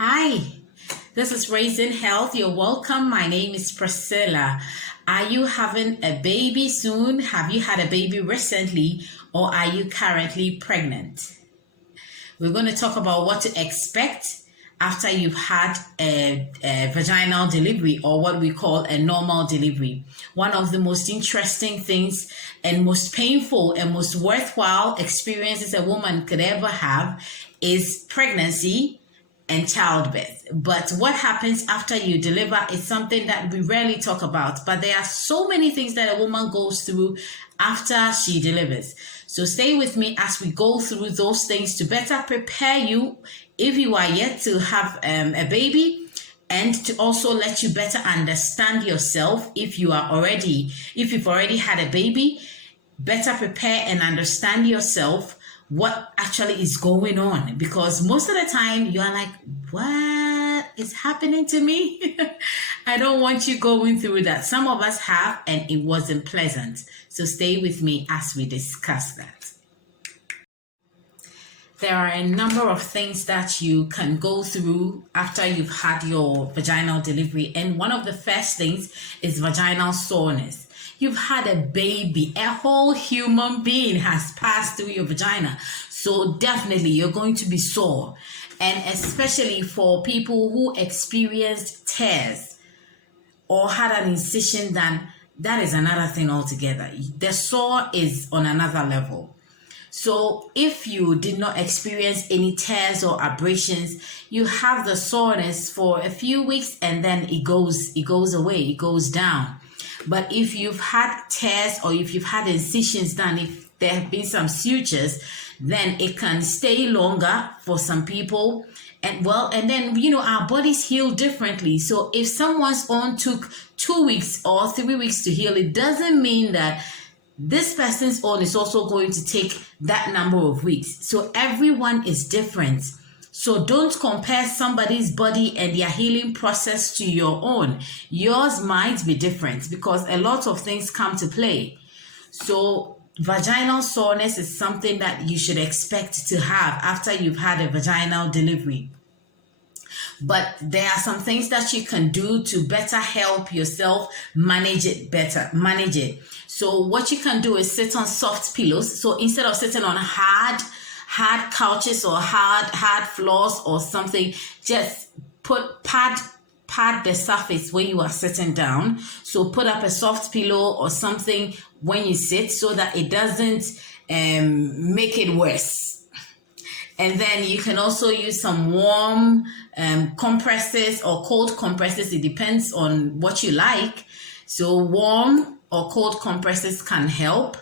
Hi, this is Raising Health. You're welcome. My name is Priscilla. Are you having a baby soon? Have you had a baby recently? Or are you currently pregnant? We're going to talk about what to expect after you've had a vaginal delivery, or what we call a normal delivery. One of the most interesting things and most painful and most worthwhile experiences a woman could ever have is pregnancy and childbirth. But what happens after you deliver is something that we rarely talk about. But there are so many things that a woman goes through after she delivers. So stay with me as we go through those things to better prepare you if you are yet to have a baby, and to also let you better understand yourself if you've already had a baby. Better prepare and understand yourself, what actually is going on, because most of the time you are like, what is happening to me? I don't want you going through that. Some of us have, and it wasn't pleasant. So stay with me as we discuss that. There are a number of things that you can go through after you've had your vaginal delivery, and one of the first things is vaginal soreness. You've had a baby, a whole human being has passed through your vagina. So definitely you're going to be sore. And especially for people who experienced tears or had an incision done, that is another thing altogether. The sore is on another level. So if you did not experience any tears or abrasions, you have the soreness for a few weeks and then it goes away, it goes down. But if you've had tears or if you've had incisions done, if there have been some sutures, then it can stay longer for some people. And then, our bodies heal differently. So if someone's own took 2 weeks or 3 weeks to heal, it doesn't mean that this person's own is also going to take that number of weeks. So everyone is different. So don't compare somebody's body and their healing process to your own. Yours might be different because a lot of things come to play. So vaginal soreness is something that you should expect to have after you've had a vaginal delivery. But there are some things that you can do to better help yourself manage it. So what you can do is sit on soft pillows. So instead of sitting on hard couches or hard floors or something, just pad the surface when you are sitting down. So put up a soft pillow or something when you sit so that it doesn't make it worse. And then you can also use some warm compresses or cold compresses. It depends on what you like. So warm or cold compresses can help.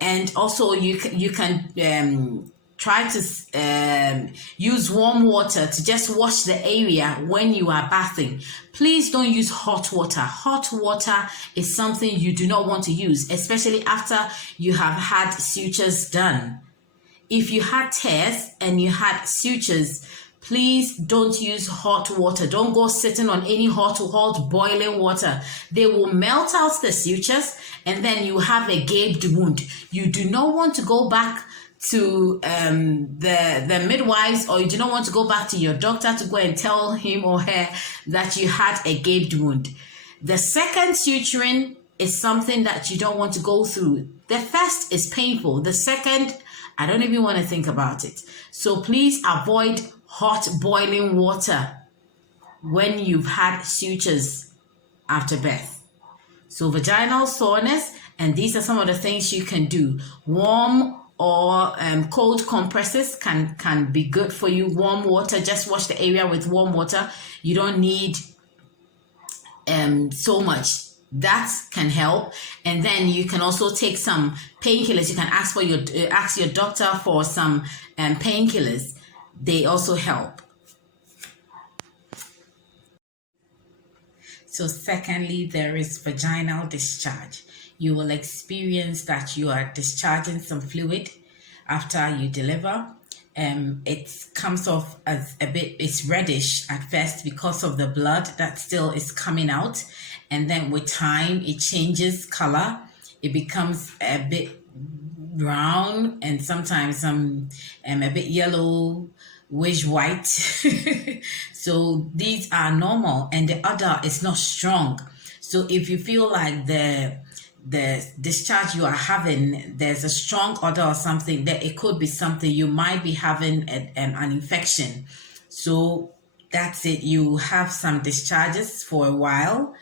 And also you can try to use warm water to just wash the area when you are bathing. Please don't use hot water. Hot water is something you do not want to use, especially after you have had sutures done. If you had tears and you had sutures, please don't use hot water. Don't go sitting on any hot boiling water. They will melt out the sutures and then you have a gaped wound. You do not want to go back to the midwives, or you do not want to go back to your doctor to go and tell him or her that you had a gaped wound. The second suturing is something that you don't want to go through. The first is painful. The second, I don't even want to think about it. So please avoid hot boiling water when you've had sutures after birth. So vaginal soreness, and these are some of the things you can do. Warm or cold compresses can be good for you. Warm water, just wash the area with warm water. You don't need so much. That can help. And then you can also take some painkillers. You can ask your doctor for some painkillers. They also help. So secondly, there is vaginal discharge. You will experience that you are discharging some fluid after you deliver. It comes off as it's reddish at first because of the blood that still is coming out. And then with time, it changes color. It becomes a bit brown and sometimes a bit yellow wish white. So these are normal, and the other is not strong. So if you feel like the discharge you are having, there's a strong odor or something, that it could be something you might be having an infection. So that's it. You have some discharges for a while,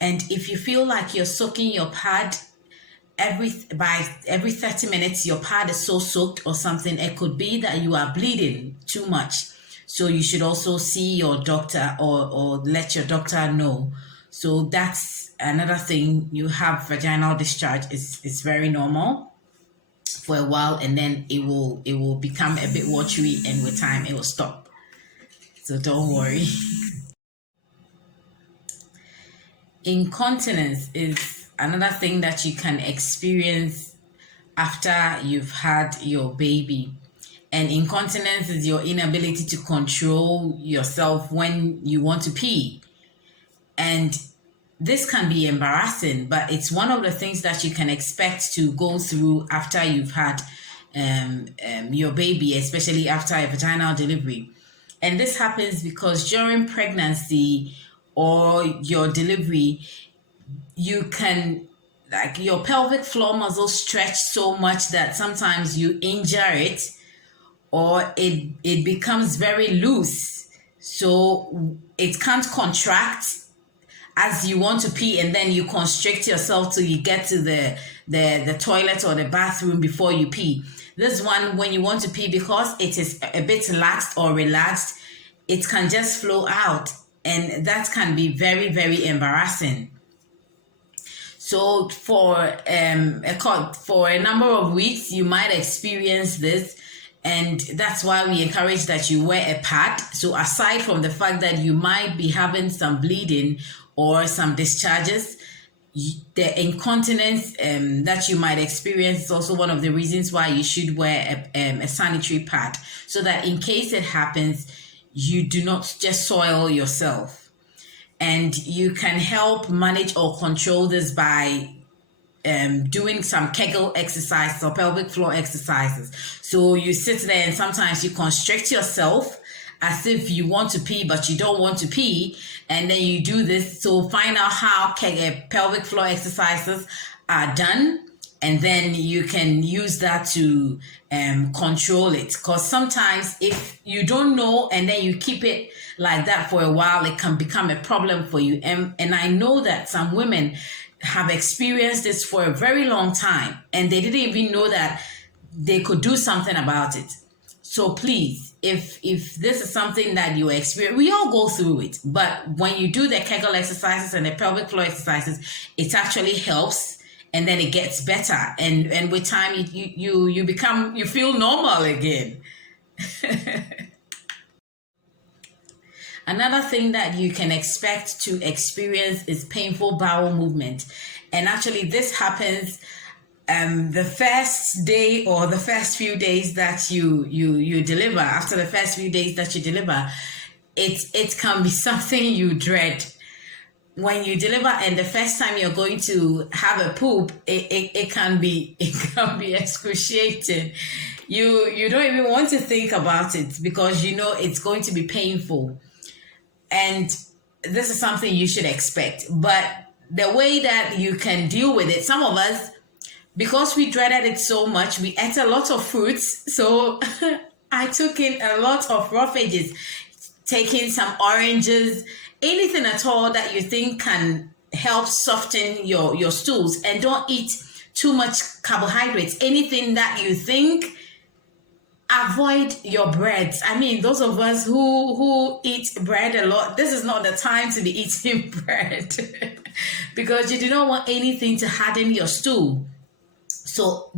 and if you feel like you're soaking your pad every 30 minutes, your pad is so soaked or something, it could be that you are bleeding too much. So you should also see your doctor, or let your doctor know. So that's another thing. You have vaginal discharge. It's very normal for a while, and then it will become a bit watery, and with time it will stop. So don't worry. Incontinence is another thing that you can experience after you've had your baby. And incontinence is your inability to control yourself when you want to pee. And this can be embarrassing, but it's one of the things that you can expect to go through after you've had your baby, especially after a vaginal delivery. And this happens because during pregnancy or your delivery, you can, like, your pelvic floor muscles stretch so much that sometimes you injure it, or it becomes very loose, so it can't contract as you want to pee, and then you constrict yourself till you get to the toilet or the bathroom before you pee. This one, when you want to pee, because it is a bit laxed or relaxed, it can just flow out, and that can be very, very embarrassing. So for a number of weeks, you might experience this, and that's why we encourage that you wear a pad. So aside from the fact that you might be having some bleeding or some discharges, the incontinence that you might experience is also one of the reasons why you should wear a sanitary pad, so that in case it happens, you do not just soil yourself. And you can help manage or control this by doing some Kegel exercises or pelvic floor exercises. So you sit there and sometimes you constrict yourself as if you want to pee, but you don't want to pee. And then you do this. So find out how pelvic floor exercises are done. And then you can use that to control it. Because sometimes if you don't know and then you keep it like that for a while, it can become a problem for you. And I know that some women have experienced this for a very long time, and they didn't even know that they could do something about it. So please, if this is something that you experience, we all go through it. But when you do the Kegel exercises and the pelvic floor exercises, it actually helps, and then it gets better. And with time, you feel normal again. Another thing that you can expect to experience is painful bowel movement. And actually this happens the first day or the first few days that you deliver. After the first few days that you deliver, it can be something you dread. When you deliver and the first time you're going to have a poop, it can be excruciating. You don't even want to think about it because you know it's going to be painful. And this is something you should expect. But the way that you can deal with it, some of us, because we dreaded it so much, we ate a lot of fruits. So I took in a lot of raw veggies, taking some oranges, anything at all that you think can help soften your stools. And don't eat too much carbohydrates. Anything that you think, avoid your breads. I mean, those of us who eat bread a lot, this is not the time to be eating bread because you do not want anything to harden your stool. So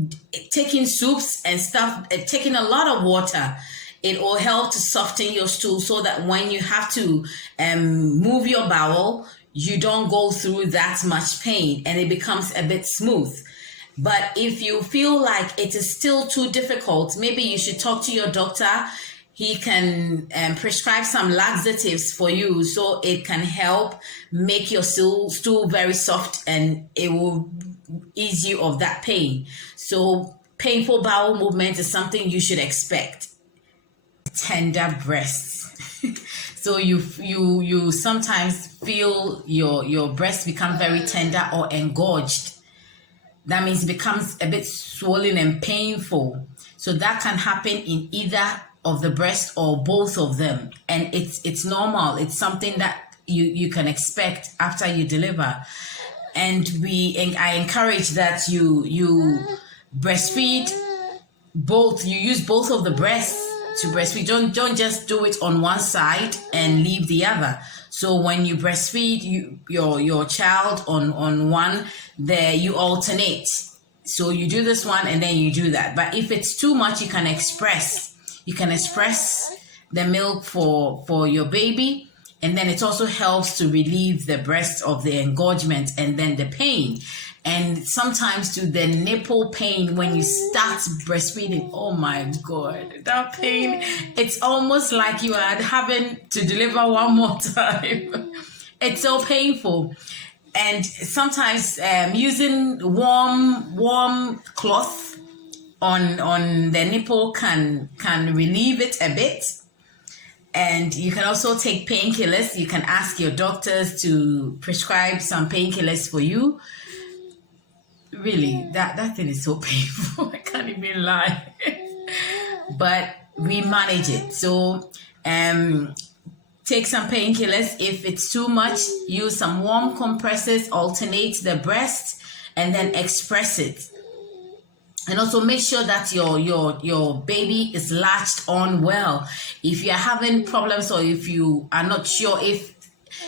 taking soups and stuff, taking a lot of water, it will help to soften your stool so that when you have to move your bowel, you don't go through that much pain and it becomes a bit smooth. But if you feel like it is still too difficult, maybe you should talk to your doctor. He can prescribe some laxatives for you so it can help make your stool very soft and it will ease you of that pain. So painful bowel movement is something you should expect. tender breasts. So you sometimes feel your breast become very tender or engorged. That means it becomes a bit swollen and painful. So that can happen in either of the breast or both of them, and it's normal. It's something that you can expect after you deliver. And I encourage that you breastfeed both. You use both of the breasts to breastfeed. Don't just do it on one side and leave the other. So when you breastfeed your child on one, there you alternate. So you do this one and then you do that. But if it's too much, you can express the milk for your baby. And then it also helps to relieve the breast of the engorgement and then the pain. And sometimes to the nipple pain when you start breastfeeding. Oh my God, that pain, it's almost like you are having to deliver one more time. It's so painful. And sometimes using warm cloth on the nipple can relieve it a bit. And you can also take painkillers. You can ask your doctors to prescribe some painkillers for you. Really, that thing is so painful. I can't even lie. But we manage it. So take some painkillers. If it's too much, use some warm compresses, alternate the breast, and then express it. And also make sure that your baby is latched on well. If you're having problems or if you are not sure if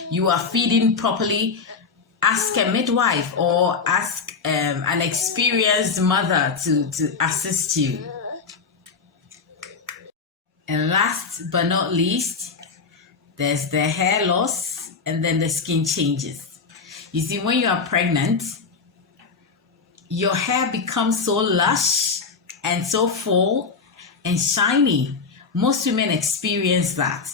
you are feeding properly, ask a midwife or ask an experienced mother to assist you. And last but not least, there's the hair loss and then the skin changes. You see, when you are pregnant, your hair becomes so lush and so full and shiny. Most women experience that.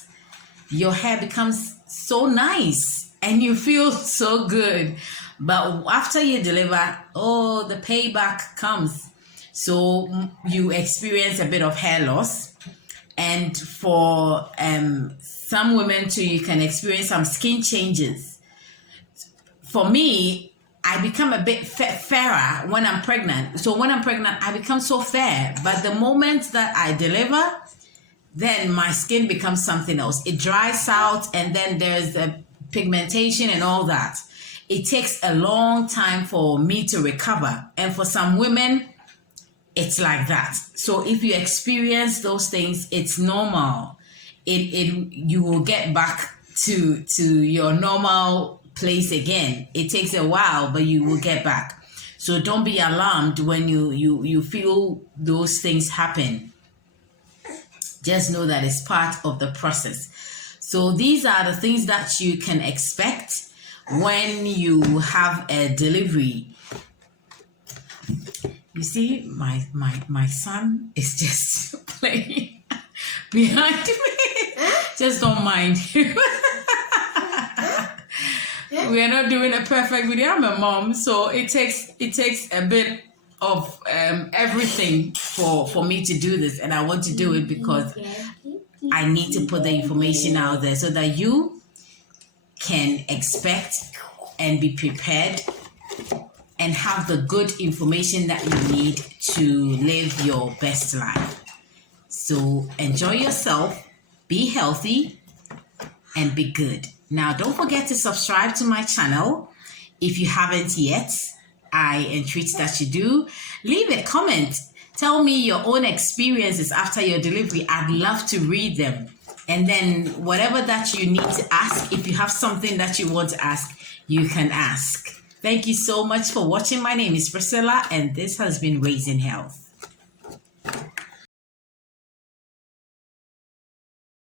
Your hair becomes so nice and you feel so good. But after you deliver, the payback comes. So you experience a bit of hair loss. And for some women too, you can experience some skin changes. For me, I become a bit fairer when I'm pregnant. So when I'm pregnant, I become so fair. But the moment that I deliver, then my skin becomes something else. It dries out and then there's the pigmentation and all that. It takes a long time for me to recover. And for some women, it's like that. So if you experience those things, it's normal. You will get back to your normal place again. It takes a while, but you will get back. So don't be alarmed when you feel those things happen. Just know that it's part of the process. So these are the things that you can expect when you have a delivery. You see, my son is just playing behind me. Just don't mind him. We are not doing a perfect video. I'm a mom, so it takes a bit of everything for me to do this, and I want to do it because I need to put the information out there so that you can expect and be prepared and have the good information that you need to live your best life. So enjoy yourself, be healthy, and be good. Now, don't forget to subscribe to my channel if you haven't yet. I entreat that you do. Leave a comment. Tell me your own experiences after your delivery. I'd love to read them. And then whatever that you need to ask, if you have something that you want to ask, you can ask. Thank you so much for watching. My name is Priscilla, and this has been Raising Health.